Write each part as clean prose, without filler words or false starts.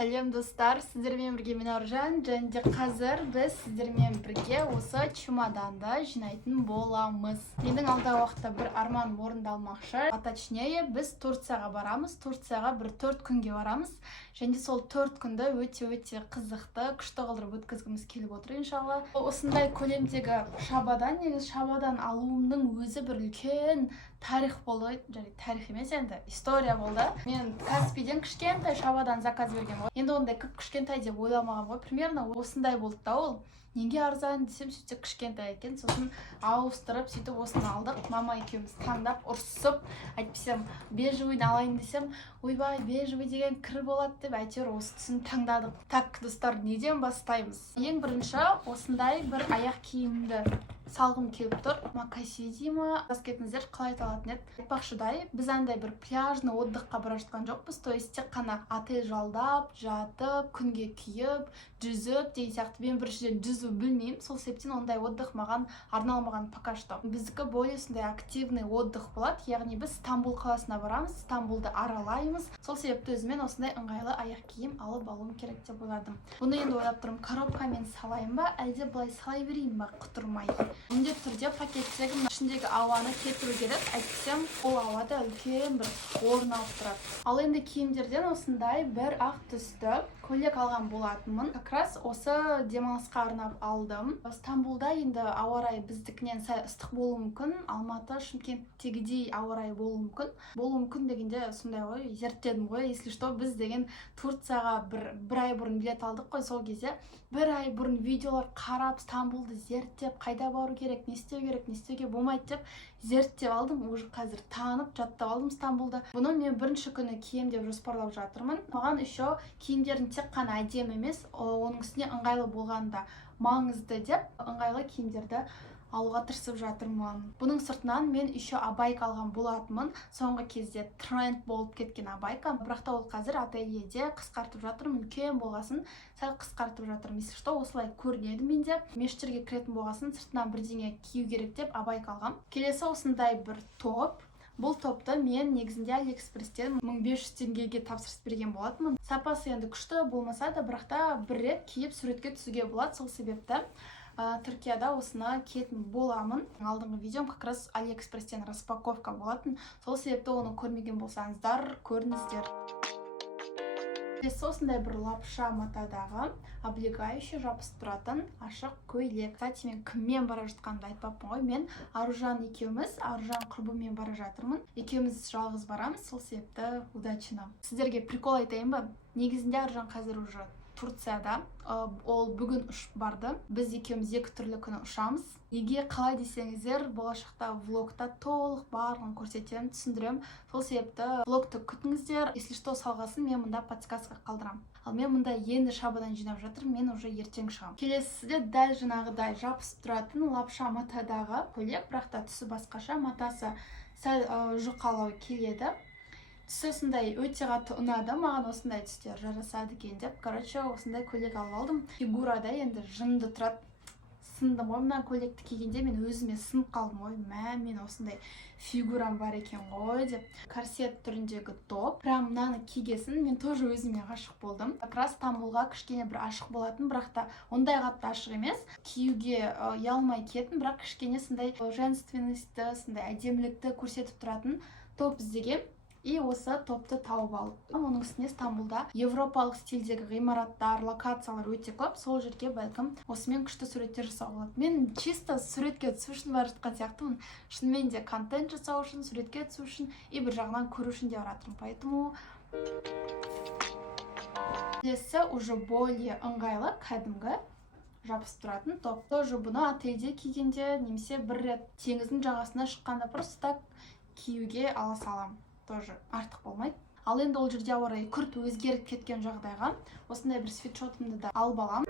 Сәлем достар, сіздермен бірге мен Аружан, және де қазір біз сіздермен бірге осы чемоданды жинайтын боламыз. Менің алдағы уақытта бір арманым орындалмақшы. Точнее, біз Турцияға барамыз. Турцияға бір 4 күнге барамыз. Және де сол 4 күнді өте қызықты, күшті қылдырып өткізгіміз келіп отыр, иншалла. Осындай көлемдегі шабадан, негізі шабадан алуымның өзі бір үлкен тарих болды. Және тарих емес, енді история болды. Мен Каспийден кішкентай шабадан заказ берген ғой. Енді ондай кішкентай деп ойламаған ғой. Примерно осындай болды да ол. Неге арзан десем, сөйтсе кішкентай екен. Сосын ауыстырып, сөйтіп осыны алдық. Мама екеуміз таңдап, ұрсып, айтпасам бежевыйды алайын десем, ойбай, бежевый деген кір болады деп, әйтеуір осы түсін таңдадық. Так, достар, неден бастаймыз? Ең бірінші осындай бір аяқ киімді салғым келіп тұр. Макаси дей ма? Жас кетіңіздер, қалай аталатын еді? Айтпақшыдай, біз андай бір пляжны отдыққа бара жатқан жоқпыз. То есть тек қана отель жалдап, жатып, күнге күйіп, жүзіп деген сияқты. Мен біріншіден жүзу білмеймін. Сол себептен ондай отдық маған арналмаған пока что. Біздікі более сондай активный отдық болады. Яғни біз Стамбул қаласына барамыз, Стамбулды аралаймыз. Сол себепті өзімен осындай ыңғайлы аяқ киім алып алуым керек деп ойладым. Бұны енді ойлап тұрмын, коробкамен салайын ба, әлде былай салай берейін ба, құтырмай. Міндетті түрде пакеттегі ішіндегі ауаны кетіру керек. Әйтсем, ол ауада үлкен бір орын алып тұрады. Ал енді киімдерден осындай бір ақ түсті көйлек алған болатынмын. Как раз осы демалысқа арнап алдым. Стамбулда енді ауа райы біздікінен сәл ыстық болуы мүмкін. Алматы, Шымкенттегідей ауа райы болуы мүмкін. Болуы мүмкін дегенде сондай ғой, зерттедім ғой. Если что, біз деген Турцияға бір ай бұрын билет алдық қой. Сол кезде бір ай бұрын видеолар қарап, Стамбулды зерттеп, қайда бару керек, не істеу керек, не істеуге болмайды деп зерттеп алдым. Уже қазір танып, жаттап алдым Стамбулды. Бұны мен бірінші күні кием деп жоспарлап жатырмын. Маған еще киімдердің тек қана әдемі емес, оның үстіне ыңғайлы болғаны да маңызды деп ыңғайлы киімдерді алуға тырысып жатырмын. Бұның сыртынан мен еще абайка алған болатынмын. Соңғы кезде тренд болып кеткен абайка. Бірақ та ол қазір ательеде қысқартып жатырмын. Үлкен болғасын сәл қысқартып жатырмын. Если что, осылай көрінеді менде. Мешіттерге кіретін болғасын сыртынан бірдеңе кию керек деп абайка алғам. Келесі осындай бір топ. Бұл топты мен негізінде Алиэкспресстен 1500 теңгеге тапсырыс берген болатынмын. Сапасы енді күшті болмаса да, бірақ та бір рет киіп суретке түсуге болады. Сол себепті Түркияда осыны киетін боламын. Алдыңғы видеом как раз Алиэкспресстен распаковка болатын. Сол себепті оны көрмеген болсаңыздар, көріңіздер. Осындай бір лапша матадағы облегающий жабысып тұратын ашық көйлек. Кстати, мен кіммен бара жатқанымды айтпаппын ғой. Мен Аружан екеуміз, Аружан құрбыммен бара жатырмын. Екеуміз жалғыз барамыз, сол себепті удачно. Сіздерге прикол айтайын ба? Негізінде Аружан қазір уже Турцияда, ол бүгін ұшып барды. Біз екеуміз 2 түрлі күні ұшамыз. Неге қалай десеңіздер, болашақта влогта толық барлығын көрсетемін, түсіндірем. Сол себепті влогты күтіңіздер. Если что, салғасын мен мұнда подсказка қалдырам. Ал мен мұнда енді шабадан жинап жатырмын, мен уже ертең шығам. Келесіде дәл жаңағыдай жабысып тұратын лапша матадағы көйлек, бірақ та түсі басқаша, матасы сәл жұқалау келеді. Осындай өте қатты ұнады, маған осындай түстер жарасады екен деп. Короче, осындай көйлек алып алдым. Фигурада енді жынды тұрады. Сындым ғой, мына көйлекті кигенде мен өзіме сынып қалдым ғой. Мен осындай фигурам бар екен ғой деп. Корсет түріндегі топ. Прям мынаны кигесін мен тоже өзіме ғашық болдым. Как раз Стамбулға кішкене бір ашық болатын, бірақ та ондай қатты ашық емес. Киюге ұялмай киетін, бірақ кішкене сондай женственностьті, сондай әдемілікті көрсетіп тұратын топ іздеген. И осы топты тауып алдым. Оның үстіне Стамбулда европалық стильдегі ғимараттар, локациялар өте көп. Сол жерге бәлкім осымен күшті суреттер жасау болады. Мен чисто суретке түсу үшін бара жатқан сияқтымын. Шынымен де контент жасау үшін, суретке түсу үшін и бір жағынан көру үшін де баратырмын. Поэтому келесі уже более ыңғайлы, кәдімгі жабысып тұратын топ. Тоже бұны ательеде кигенде немесе бір рет теңіздің жағасына шыққанда просто так киюге ала салам. Тоже артық болмайды. Ал енді ол жерде ауа райы күрт өзгеріп кеткен жағдайға осындай бір свитшотымды да алып алам.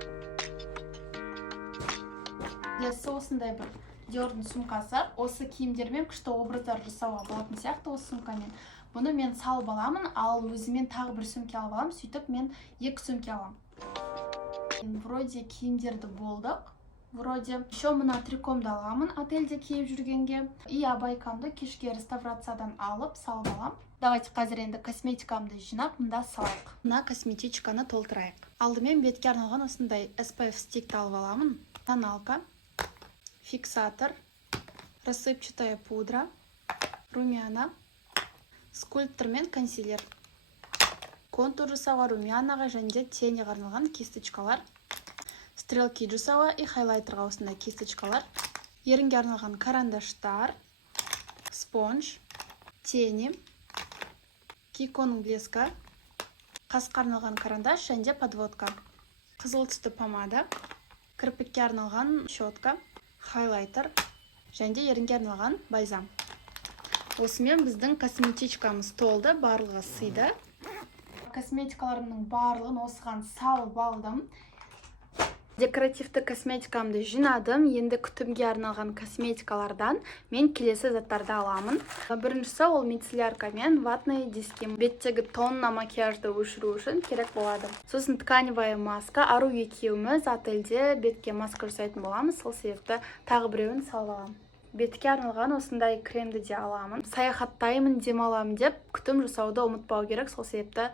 Келесі осындай бір Dior'дың сумкасы. Осы киімдермен күшті образдар жасауға болатын сияқты осы сумкамен. Бұны мен салып аламын, ал өзімен тағы бір сөмке алып алам. Сөйтіп мен 2 сөмке алам. Вроде киімдерді болдық. вроде. Еще мына трикомды аламын отельде киіп жүргенге. И абайкамды кешке реставрациядан алып салып алам. Давайте қазір енді косметикамды жинап мында салайық. Мына косметичканы толтырайық. Алдымен бетке арналған осындай SPF стикті алып аламын. Тоналка, фиксатор, рассыпчатая пудра, румяна, скульптор мен консилер. Контур жасауға, румянаға және тенеге арналған кисточкалар, стрелки жасауға и хайлайтерға осындай кисточкалар, ерінге арналған карандаштар, спонж, тени, Киконың блеска, қасқа арналған карандаш және подводка, қызыл түсті помада, кірпікке арналған щетка, хайлайтер және ерінге арналған бальзам. Осымен біздің косметичкамыз толды, барлығы сыйды. Косметикаларымның барлығын осыған салып алдым. Декоративті косметикамды жинадым. Енді күтімге арналған косметикалардан мен келесі заттарды аламын. Біріншісі ол мицеллярка мен ватный диски. Беттегі тонна макияжды өшіру үшін керек болады. Сосын тканевая маска. Ару екеуміз отельде бетке маска жасайтын боламыз. Сол себепті тағы біреуін салып аламын. Бетке арналған осындай кремді де аламын. Саяхаттаймын, демаламын деп күтім жасауды ұмытпау керек. Сол себепті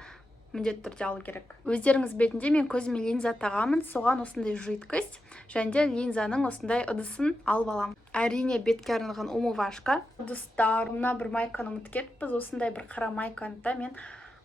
міндетті түрде алу керек. Өздеріңіз бетінде мен көзіме линза тағамын, соған осындай жидкость және линзаның осындай ыдысын алып алам. Әрине бетке арналған умывашка, ыдыстар, мына бір майканы ұмытып кетіппіз, осындай бір қара майканы да мен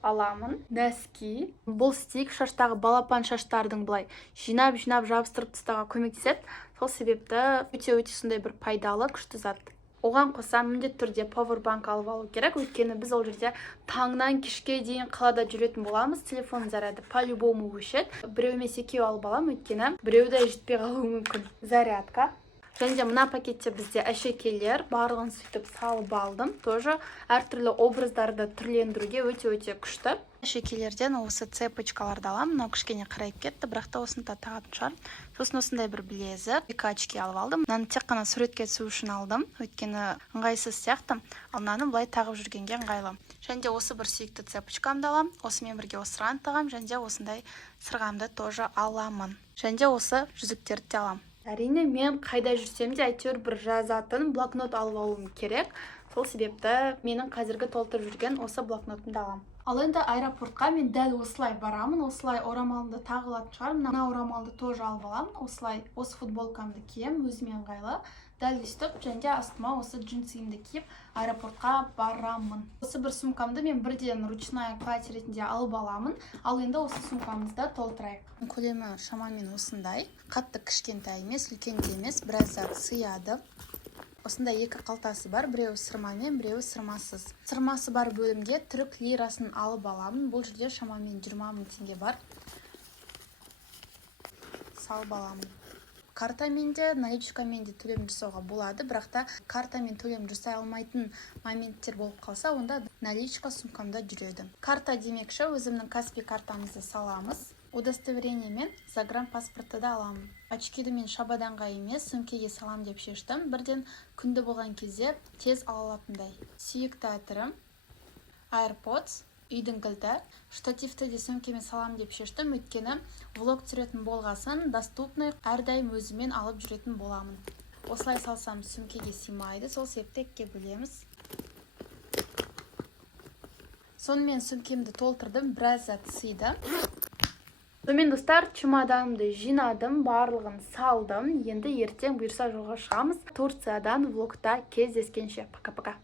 аламын. Носки. Бұл стик шаштағы балапан шаштардың былай жинап жабыстырып тастауға көмектеседі. Сол себепті өте сондай бір пайдалы, күшті зат. Оған қоса міндетті түрде пауэрбанк алып алу керек, өйткені біз ол жерде таңнан кешке дейін қалада жүретін боламыз. Телефон заряды по-любому өшеді. Біреу емес екеу алып алам, өйткені біреуді жетпей қалуы мүмкін. Зарядка. Және мына пакетте бізде әшекейлер, барлығын сөйтіп салып алдым. Тоже әртүрлі образдарды түрлендіруге өте күшті. Әшекейлерден осы цепочкаларды алам. Мынау кішкене қарайып кетті, бірақ та осыны да тағатын шығар. Сосын осындай бір білезік, екі очки алып алдым. Мынаны тек қана суретке түсу үшін алдым, өйткені ыңғайсыз сияқты. Ал мынаны былай тағып жүргенге ыңғайлы. Және осы бір сүйікті цепочкамды алам. Осымен бірге осыған тағам, және осындай сырғамды тоже аламын. Және осы жүзіктерді де алам. Әрине, мен қайда жүрсем де әйтеуір бір жазатын блокнот алып алуым керек. Сол себепті менің қазіргі толтырып жүрген осы блокнотымды алам. Ал енді аэропортқа мен дәл осылай барамын. Осылай орамалымды тағылатын шығар. Мына орамалды тоже алып аламын. Осылай осы футболкамды кием, өзіме ыңғайлы. Дәл өстіп, және астыма осы джинсымды киіп аэропортқа барамын. Осы бір сумкамды мен бірден ручная кладь ретінде алып аламын. Ал енді осы сумкамызды толтырайық. Көлемі шамамен осындай. Қатты кішкентай емес, үлкен де емес, біраз зат сыяды. Осында екі қалтасы бар, біреуі сырмамен, біреуі сырмасыз. Сырмасы бар бөлімге түрік лирасын алып аламын. Бұл жерде шамамен 20 000 теңге бар. Салып аламын. Картамен де, наличкамен де төлем жасауға болады, бірақ та картамен төлем жасай алмайтын моменттер болып қалса, онда наличка сумкамда жүреді. Карта демекші, өзімнің Каспи картамызды саламыз. Удостоверение мен загранпаспортты да аламын. Очкиді мен шабаданға емес, сөмкеге салам деп шештім. Бірден күнді болған кезде тез ала алатындай. Сүйікті әтірім, AirPods, үйдің кілті, штативті де сөмкеме салам деп шештім, өйткені влог түсіретін болғасын доступный әрдайым өзімен алып жүретін боламын. Осылай салсам сөмкеге сыймайды, сол себепті екіге бөлеміз. Сонымен сөмкемді толтырдым, біраз зат сыйды. Сонымен достар, чемоданымды жинадым, барлығын салдым. Енді ертең бұйырса жолға шығамыз. Турциядан влогта кездескенше. Пока-пока.